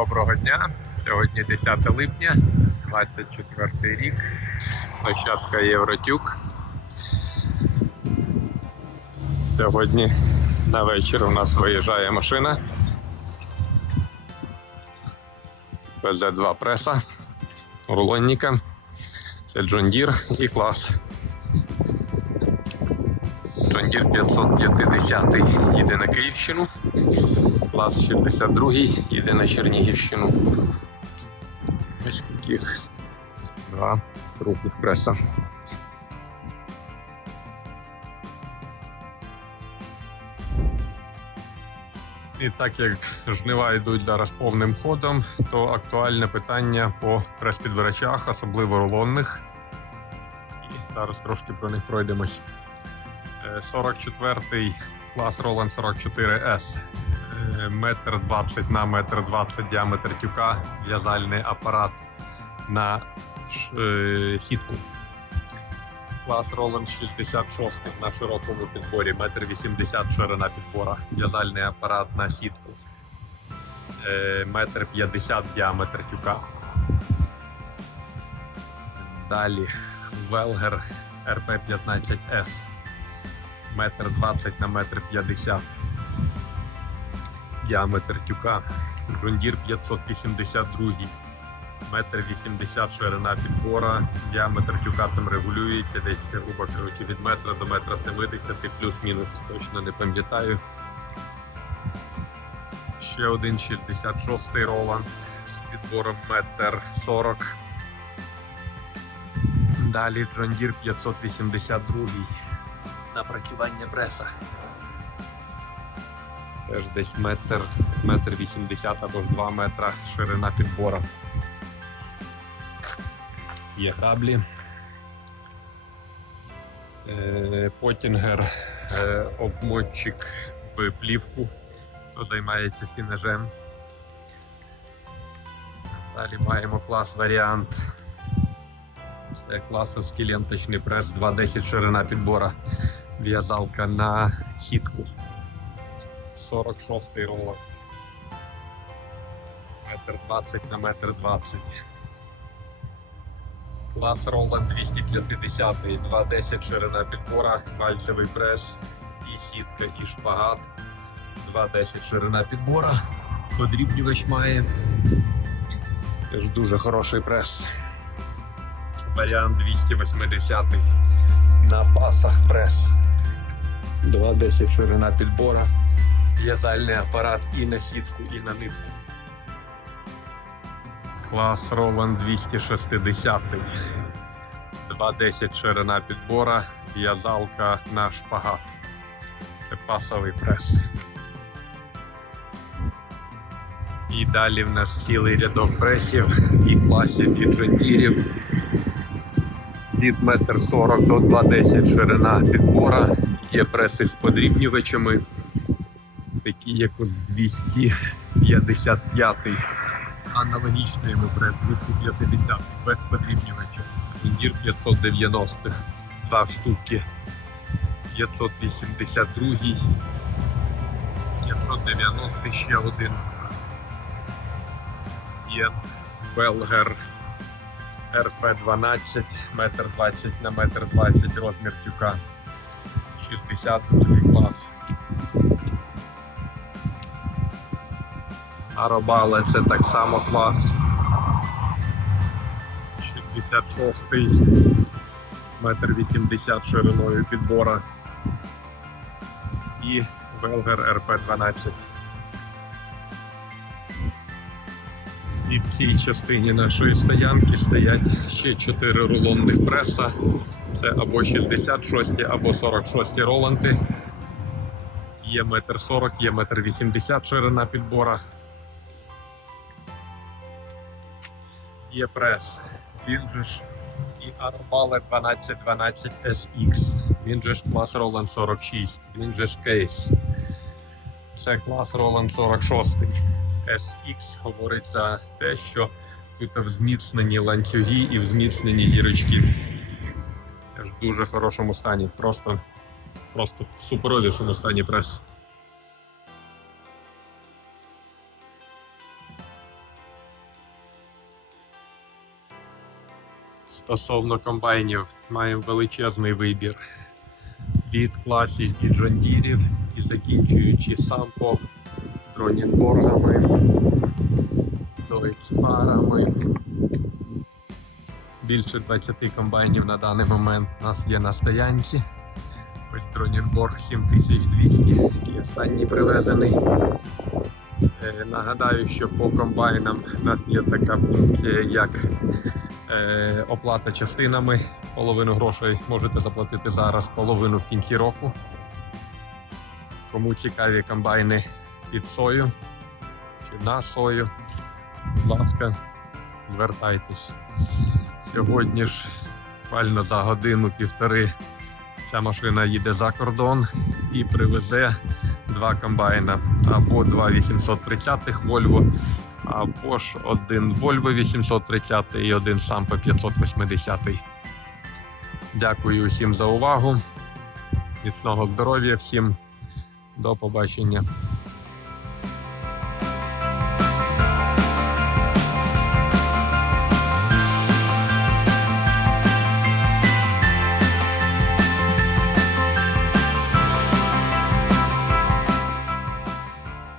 доброго дня. Сьогодні 10 липня, 24 рік. Площадка Євротюк. Сьогодні на вечір у нас виїжджає машина. Везе два преса, рулонника. Це Deere і клас. Deere 550 їде на Київщину. Клас 62 їде на Чернігівщину. Ось таких два крупних преса. І так як жнива йдуть зараз повним ходом, то актуальне питання по прес-підбирачах, особливо рулонних. І зараз трошки про них пройдемось. Е, 44-й клас Roland 44S. Метр 20 на метр 20 діаметр тюка, в'язальний апарат на е, сітку. Клас Roland 66 на широкому підборі, метр 80 ширина підбора, в'язальний апарат на сітку, Е, метр 50 діаметр тюка. Далі Велгер RP15S, метр 20 на метр 50 діаметр тюка. Джундір 582, метр 80 ширина підбора, діаметр тюка там регулюється десь, грубо кажучи, від метра до метра 70, плюс-мінус, точно не пам'ятаю. Ще один 66 Роланд з підбором метр 40. Далі Deere 582 напрацювання преса. Теж десь метр, метр 80 або ж 2 метра ширина підбора. Є граблі. Е, Потінгер, е, обмотчик в плівку, хто займається сінежем. Далі маємо клас варіант. Це класовський ленточний прес 2.10 ширина підбора. В'язалка на сітку. 46 ролик. Метр 20 на метр 20. Клас Roland 250, 2.10 ширина підбора, пальцевий прес, і сітка, і шпагат. 2.10 ширина підбора. Подрібнювач має. Теж дуже хороший прес. Варіант 280 на пасах прес. 2.10 ширина підбора. В'язальний апарат і на сітку, і на нитку. Клас Roland 260. 2.10 ширина підбора, в'язалка на шпагат. Це пасовий прес. І далі в нас цілий рядок пресів і класів, і джондірів. Від 1,40 до 2,10 ширина підбора. Є преси з подрібнювачами, такі як от з 255 аналогічний прес 250 без подрібнювача. Індір 590 два штуки. 582 590 ще один. Є Белгер РП-12, метр 20 на метр 20 розмір тюка. 62 клас. Аробале це так само клас. 66-й з метр 80 шириною підбора. І Велгер РП-12. І в цій частині нашої стоянки стоять ще 4 рулонних преса. Це або 66, або 46 роланти. Є метр 40, є метр 80 ширина підбора. Є прес. Він же ж і Армале 1212 SX. Він же ж клас Roland 46. Він же ж кейс. Це клас Roland 46. SX говорить за те, що тут взміцнені ланцюги і взміцнені зірочки. В дуже хорошому стані. Просто, просто в суперовішому стані прес. Стосовно комбайнів, маємо величезний вибір від класів і джондірів, і закінчуючи сампо, тронінборгами, дойцфарами. Більше 20 комбайнів на даний момент у нас є на стоянці. Ось Тронінборг 7200, який останній привезений. Е, Нагадаю, що по комбайнам у нас є така функція, як оплата частинами. Половину грошей можете заплатити зараз, половину в кінці року. Кому цікаві комбайни під сою чи на сою, будь ласка, звертайтесь. Сьогодні ж буквально за годину-півтори ця машина їде за кордон і привезе два комбайна або два 830 Volvo, або ж один Volvo 830 і один Sampo 580. Дякую всім за увагу. Міцного здоров'я всім. До побачення.